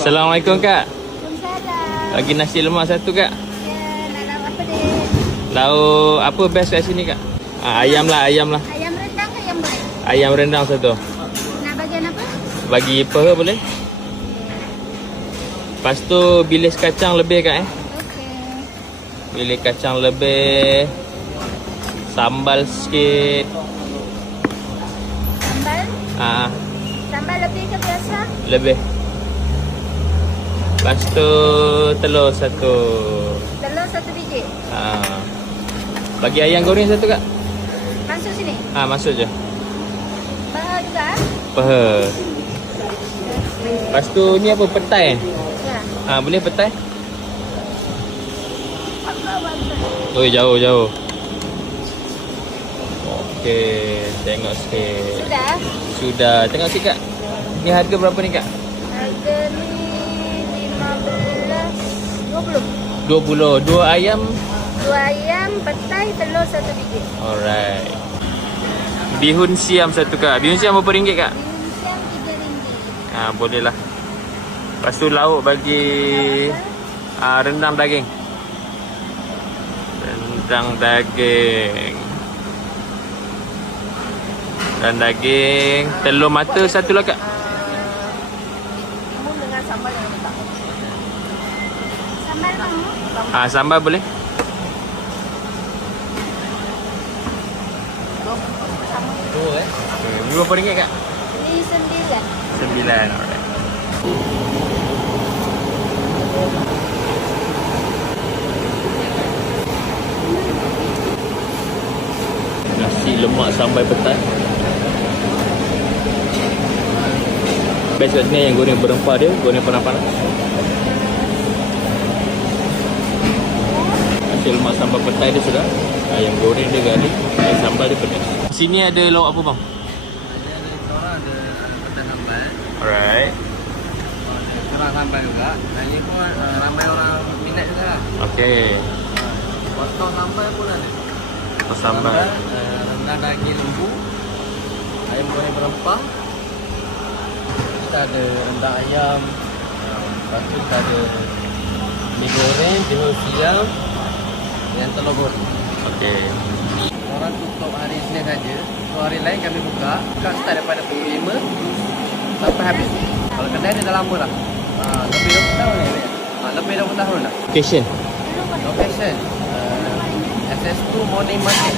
Assalamualaikum Kak. Waalaikumsalam. Bagi nasi lemak satu Kak. Ya, nak lauk apa dek? Lauk apa best kat sini Kak? Ayam lah. Ayam rendang ke ayam goreng? Ayam rendang satu. Nak bagian apa? Bagi peha boleh? Lepas tu bilis kacang lebih Kak Okey. Bilis kacang lebih. Sambal sikit. Sambal? Sambal lebih ke biasa? Lebih. Lepas tu telur satu. Telur satu biji. Bagi ayam goreng satu Kak. Masuk sini. Masuk je. Paha juga? Peha. Lepas tu ni apa petai? Ya. Boleh petai? Oh jauh. Okey, tengok sikit. Sudah. Tengok sikit Kak. Ni harga berapa ni Kak? Harga ni 15, 20. 20. Dua ayam. Dua ayam, petai, telur satu biji. Alright. Bihun siam satu Kak. Bihun siam berapa ringgit Kak? Bihun siam RM3. Boleh lah. Lepas tu lauk bagi rendang daging. Rendang daging. Dan daging. Telur mata satu lah Kak. Timun dengan sambal yang letak. Sambal mau? Sambal boleh? Ini berapa ringgit Kak? Ini 9. 9. Alright. Nasi lemak sambal petai. Best kat sini yang goreng berempah dia, goreng panas-panas. Nasi lemak sambal petai dia sudah. Ayam goreng dia garlic, sambal dia pedas. Sini ada lauk apa bang? Ada petai sambal. Alright. Kerang sambal juga. Dan ini pun ramai orang minat juga lah. Okay. Potong sambal pun ada. Sambal. Rendang daging lembu. Ayam goreng berempah. Kita ada rendang ayam. Lepas tu kita ada mi goreng, bihun siam dan telur goreng. Okay. Orang tutup hari Isnin saja. Kalau hari lain kami buka start daripada pukul 5 sampai habis. Kalau kedai dia dah lama dah. Lebih 20 tahun ni. Lebih 20 tahun dah. Location. Location SS2 Morning Market.